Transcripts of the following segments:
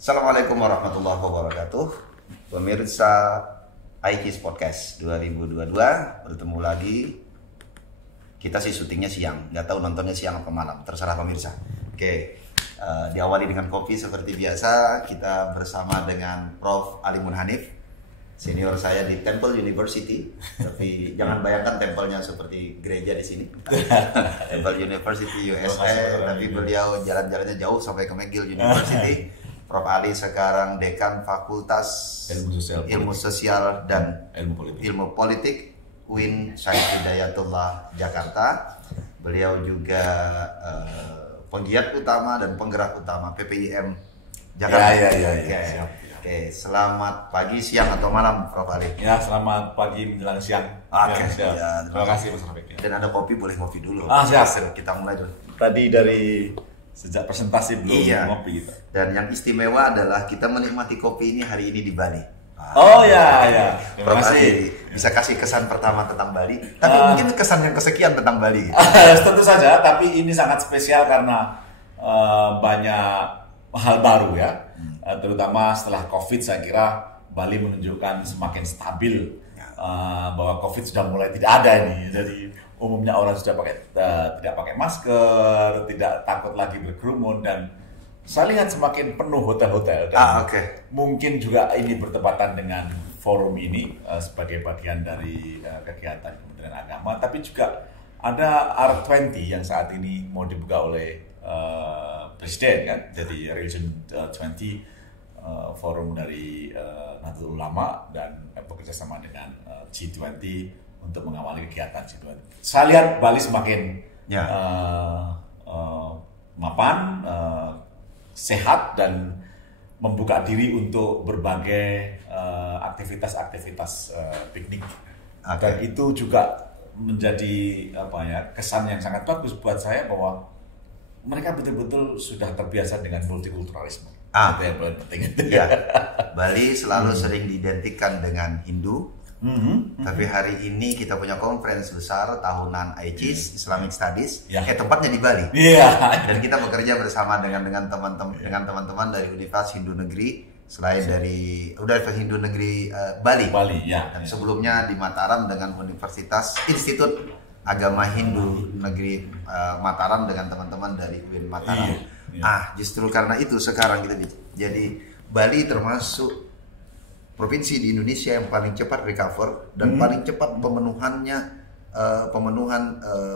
Assalamualaikum warahmatullahi wabarakatuh. Pemirsa IKIS Podcast 2022, bertemu lagi. Kita sih syutingnya siang, nggak tahu nontonnya siang atau malam, terserah pemirsa. Oke, diawali dengan kopi seperti biasa. Kita bersama dengan Prof. Alimun Hanif, senior saya di Temple University. Tapi jangan bayangkan tempelnya seperti gereja di sini. Temple University USA, tapi beliau jalan-jalannya jauh sampai ke McGill University. Prof. Ali sekarang Dekan Fakultas Ilmu Sosial dan Ilmu Politik UIN Syarif Hidayatullah Jakarta. Beliau juga penggiat utama dan penggerak utama PPIM Jakarta. Oke, selamat pagi, siang atau malam, Prof. Ali. Ya, selamat pagi menjelang siang. Oke, ya, terima kasih Mas Rafiq. Dan ada kopi, boleh ngopi dulu. Siap. Kita mulai dulu. Tadi dari sejak presentasi belum ngopi gitu. Dan yang istimewa adalah kita menikmati kopi ini hari ini di Bali. Ya. Terima kasih. Bisa kasih kesan pertama tentang Bali. Tapi mungkin kesan yang kesekian tentang Bali. Tentu saja, tapi ini sangat spesial karena banyak hal baru ya. Terutama setelah COVID, saya kira Bali menunjukkan semakin stabil. Bahwa COVID sudah mulai tidak ada ini. Jadi umumnya orang sudah tidak pakai masker, tidak takut lagi berkerumun, dan saya lihat semakin penuh hotel-hotel. Mungkin juga ini bertepatan dengan forum ini sebagai bagian dari kegiatan Kementerian Agama, tapi juga ada R20 yang saat ini mau dibuka oleh Presiden kan, jadi Region 20 forum dari Nahdlatul Ulama dan bekerja sama dengan G20 untuk mengawali kegiatan G20. Saya lihat Bali semakin mapan, sehat, dan membuka diri untuk berbagai aktivitas-aktivitas piknik. Dan itu juga menjadi kesan yang sangat bagus buat saya bahwa mereka betul-betul sudah terbiasa dengan multikulturalisme. Itu yang paling penting. Ya. Bali selalu sering diidentikan dengan Hindu. Tapi hari ini kita punya konferensi besar tahunan IKIS Islamic Studies. Tempatnya di Bali. Dan kita bekerja bersama dengan teman-teman dari Universitas Hindu Negeri, selain dari Universitas Hindu Negeri Bali. Dan sebelumnya di Mataram dengan Universitas Institut Agama Hindu Negeri Mataram dengan teman-teman dari UIN Mataram. Justru karena itu sekarang kita jadi Bali termasuk provinsi di Indonesia yang paling cepat recover dan paling cepat pemenuhan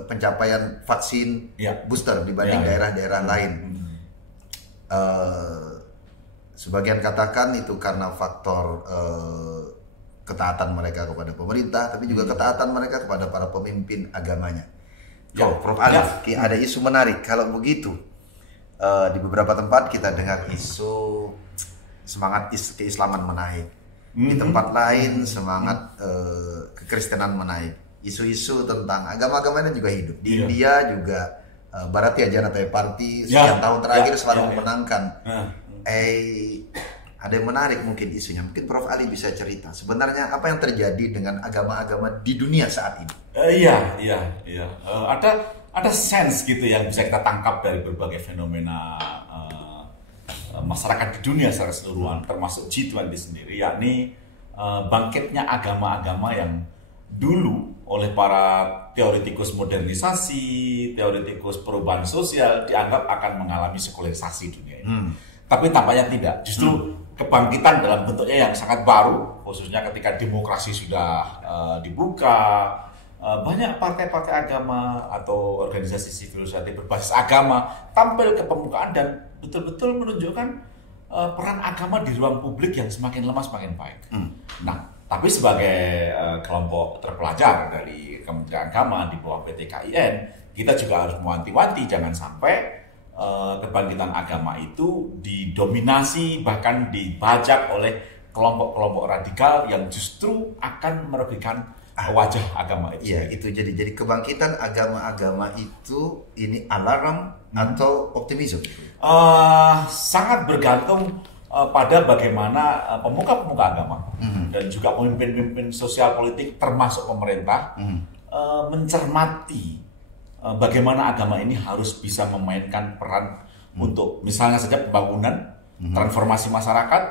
pencapaian vaksin booster dibanding daerah-daerah lain. Sebagian katakan itu karena faktor ketaatan mereka kepada pemerintah, tapi juga ketaatan mereka kepada para pemimpin agamanya. Prof. Ali, ada isu menarik. Kalau begitu, di beberapa tempat kita dengar isu semangat keislaman menaik. Di tempat lain semangat kekristenan menaik. Isu-isu tentang agama-agama ini juga hidup. Di India juga Bharatiya Janata Party sekian tahun terakhir selalu memenangkan. Ada yang menarik mungkin isunya. Mungkin Prof. Ali bisa cerita sebenarnya apa yang terjadi dengan agama-agama di dunia saat ini. Ada sense gitu yang bisa kita tangkap dari berbagai fenomena masyarakat di dunia secara keseluruhan, termasuk G20 sendiri, yakni bangkitnya agama-agama yang dulu oleh para teoretikus modernisasi, teoretikus perubahan sosial dianggap akan mengalami sekularisasi dunia ini. Tapi tampaknya tidak. Justru kebangkitan dalam bentuknya yang sangat baru, khususnya ketika demokrasi sudah dibuka, banyak partai-partai agama atau organisasi civil society berbasis agama tampil ke permukaan dan betul-betul menunjukkan peran agama di ruang publik yang semakin lemah semakin baik. Nah, tapi sebagai kelompok terpelajar dari Kementerian Agama di bawah PT KIN, kita juga harus mewanti-wanti jangan sampai kebangkitan agama itu didominasi bahkan dibajak oleh kelompok-kelompok radikal yang justru akan merugikan wajah agama itu. Itu jadi kebangkitan agama-agama itu ini alarm atau optimisme? Sangat bergantung pada bagaimana pemuka-pemuka agama dan juga pemimpin-pemimpin sosial politik termasuk pemerintah mencermati bagaimana agama ini harus bisa memainkan peran untuk misalnya saja pembangunan transformasi masyarakat,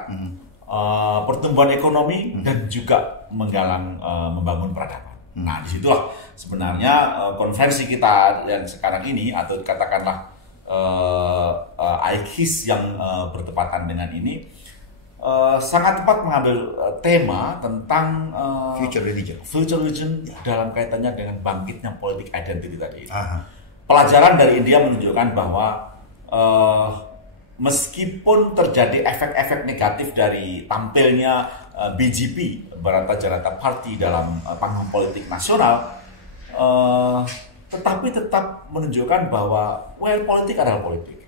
pertumbuhan ekonomi, dan juga membangun peradaban. Nah, disitulah sebenarnya konferensi kita yang sekarang ini, atau katakanlah IKIS yang bertepatan dengan ini, sangat tepat mengambil tema tentang future religion dalam kaitannya dengan bangkitnya politik identity tadi. Pelajaran dari India menunjukkan bahwa meskipun terjadi efek-efek negatif dari tampilnya BJP, Bharatiya Janata Party, dalam panggung politik nasional, tetapi tetap menunjukkan bahwa politik adalah politik.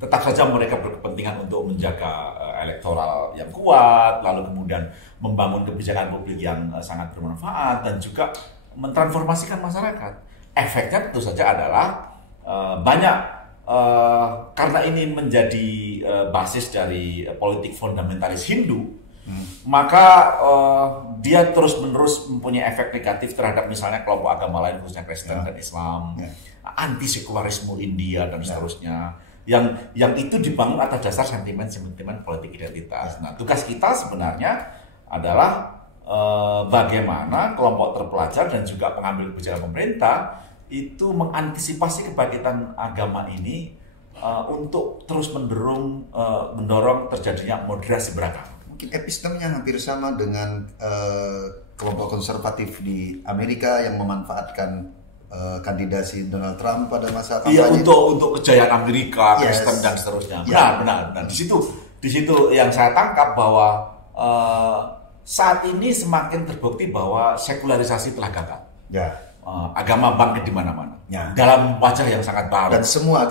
Tetap saja mereka berkepentingan untuk menjaga elektoral yang kuat, lalu kemudian membangun kebijakan publik yang sangat bermanfaat, dan juga mentransformasikan masyarakat. Efeknya tentu saja adalah banyak, karena ini menjadi basis dari politik fundamentalis Hindu, maka dia terus-menerus mempunyai efek negatif terhadap misalnya kelompok agama lain, khususnya Kristen dan Islam, anti-sekularisme India dan seterusnya, yang itu dibangun atas dasar sentimen-sentimen politik identitas. Nah, tugas kita sebenarnya adalah bagaimana kelompok terpelajar dan juga pengambil kebijakan pemerintah itu mengantisipasi kebangkitan agama ini untuk terus mendorong terjadinya moderasi beragama. Mungkin epistemenya hampir sama dengan kelompok konservatif di Amerika yang memanfaatkan kandidasi Donald Trump pada masa kampanye. Iya, untuk kejayaan Amerika, Kristen dan seterusnya. Benar. Di situ yang saya tangkap bahwa saat ini semakin terbukti bahwa sekularisasi telah gagal. Agama bangkit di mana-mana. Dalam wajah yang sangat baru. Dan semua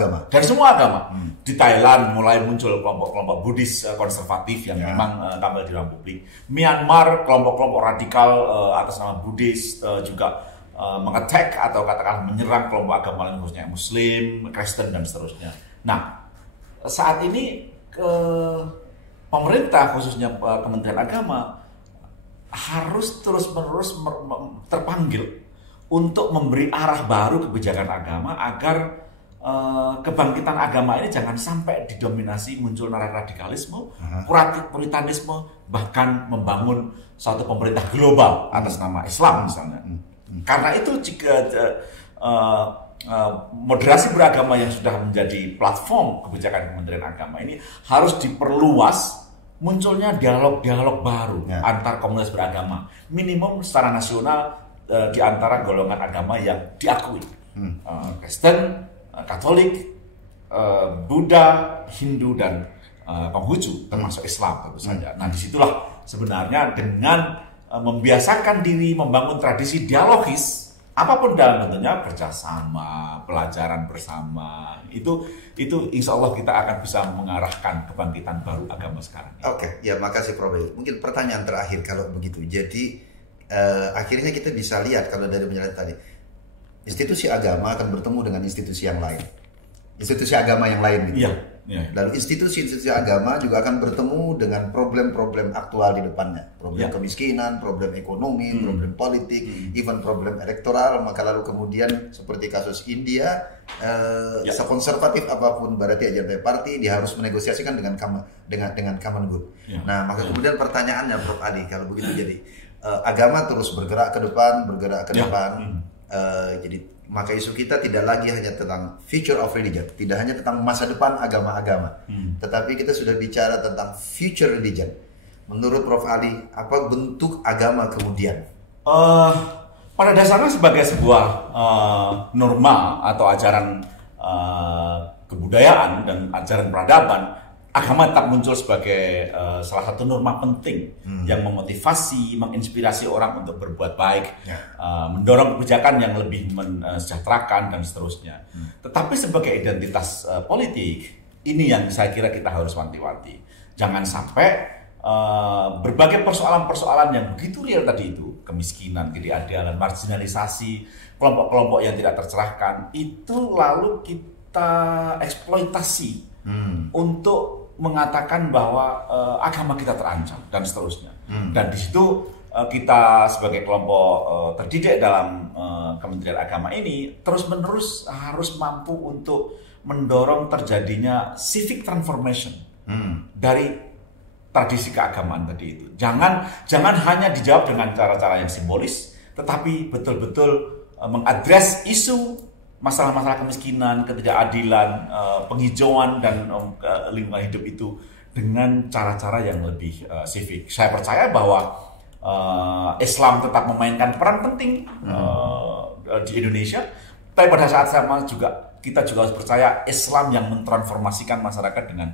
agama. Di Thailand mulai muncul kelompok-kelompok Buddhis konservatif yang memang tampil di ruang publik. Myanmar, kelompok-kelompok radikal atas nama Buddhis juga mengattack atau katakanlah menyerang kelompok agama lain, khususnya Muslim, Kristen dan seterusnya. Nah, saat ini pemerintah, khususnya Kementerian Agama, harus terus-menerus terpanggil untuk memberi arah baru kebijakan agama agar kebangkitan agama ini jangan sampai didominasi muncul radikalisme, puritanisme, bahkan membangun suatu pemerintah global atas nama Islam misalnya. Karena itu jika moderasi beragama yang sudah menjadi platform kebijakan Kementerian Agama ini harus diperluas, munculnya dialog-dialog baru antar komunitas beragama, minimum secara nasional di antara golongan agama yang diakui, Kristen, Katolik, Buddha, Hindu, dan Konghucu, termasuk Islam tentu saja. Nah, disitulah sebenarnya dengan membiasakan diri membangun tradisi dialogis, apapun dalam bentuknya, kerjasama, pelajaran bersama, itu insya Allah kita akan bisa mengarahkan kebangkitan baru agama sekarang. Oke, ya makasih Prof. Mungkin pertanyaan terakhir kalau begitu. Jadi akhirnya kita bisa lihat kalau dari penjelasan tadi, institusi agama akan bertemu dengan institusi yang lain, institusi agama yang lain gitu. Lalu institusi-institusi agama juga akan bertemu dengan problem-problem aktual di depannya, problem kemiskinan, problem ekonomi, problem politik, even problem elektoral. Maka lalu kemudian seperti kasus India, sekonservatif apapun Bharatiya Janata Party, dia harus menegosiasikan dengan common good. Nah, maka kemudian pertanyaannya Prof. Adi, kalau begitu jadi agama terus bergerak ke depan. Jadi maka isu kita tidak lagi hanya tentang future of religion, tidak hanya tentang masa depan agama-agama, tetapi kita sudah bicara tentang future religion. Menurut Prof. Ali, apa bentuk agama kemudian? Pada dasarnya sebagai sebuah norma atau ajaran kebudayaan dan ajaran peradaban, agama tetap muncul sebagai salah satu norma penting yang memotivasi, menginspirasi orang untuk berbuat baik, mendorong kebijakan yang lebih mensejahterakan dan seterusnya. Tetapi sebagai identitas politik, ini yang saya kira kita harus wanti-wanti. Jangan sampai berbagai persoalan-persoalan yang begitu real tadi itu, kemiskinan, ketidakadilan, marginalisasi, kelompok-kelompok yang tidak tercerahkan, itu lalu kita eksploitasi untuk mengatakan bahwa agama kita terancam dan seterusnya. Dan di situ kita sebagai kelompok terdidik dalam Kementerian Agama ini terus-menerus harus mampu untuk mendorong terjadinya civic transformation dari tradisi keagamaan tadi itu. Jangan hanya dijawab dengan cara-cara yang simbolis, tetapi betul-betul mengadres isu masalah-masalah kemiskinan, ketidakadilan, penghijauan dan lingkungan hidup itu dengan cara-cara yang lebih civic. Saya percaya bahwa Islam tetap memainkan peran penting di Indonesia, tapi pada saat sama juga kita juga harus percaya Islam yang mentransformasikan masyarakat dengan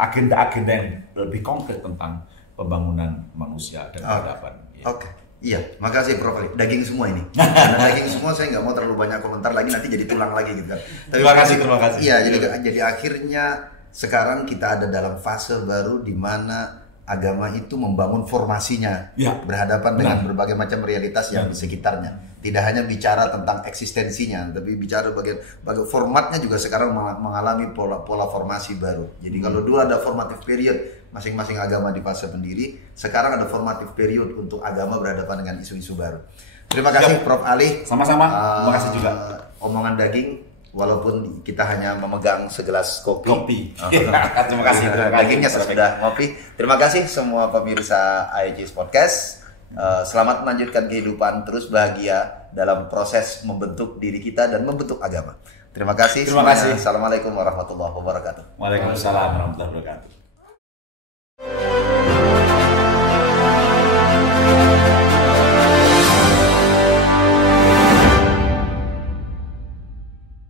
agenda-agenda yang lebih konkret tentang pembangunan manusia dan peradaban. Oke. Iya, makasih Prof. Ali. Daging semua ini. Karena daging semua saya nggak mau terlalu banyak komentar lagi, nanti jadi tulang lagi gitu kan. Terima kasih. Iya, jadi akhirnya sekarang kita ada dalam fase baru di mana agama itu membangun formasinya, berhadapan dengan berbagai macam realitas yang di sekitarnya. Tidak hanya bicara tentang eksistensinya, tapi bicara bagian formatnya juga sekarang mengalami pola formasi baru. Jadi kalau dulu ada formative period masing-masing agama di fase pendiri, sekarang ada formative period untuk agama berhadapan dengan isu-isu baru. Terima kasih Prof. Ali. Sama-sama. Terima kasih juga. Omongan daging, walaupun kita hanya memegang segelas kopi. Terima kasih. Dagingnya sudah ngopi. Terima kasih semua pemirsa IHS Podcast. Selamat melanjutkan kehidupan, terus bahagia dalam proses membentuk diri kita dan membentuk agama. Terima kasih. Terima kasih. Assalamualaikum warahmatullahi wabarakatuh. Waalaikumsalam warahmatullahi wabarakatuh.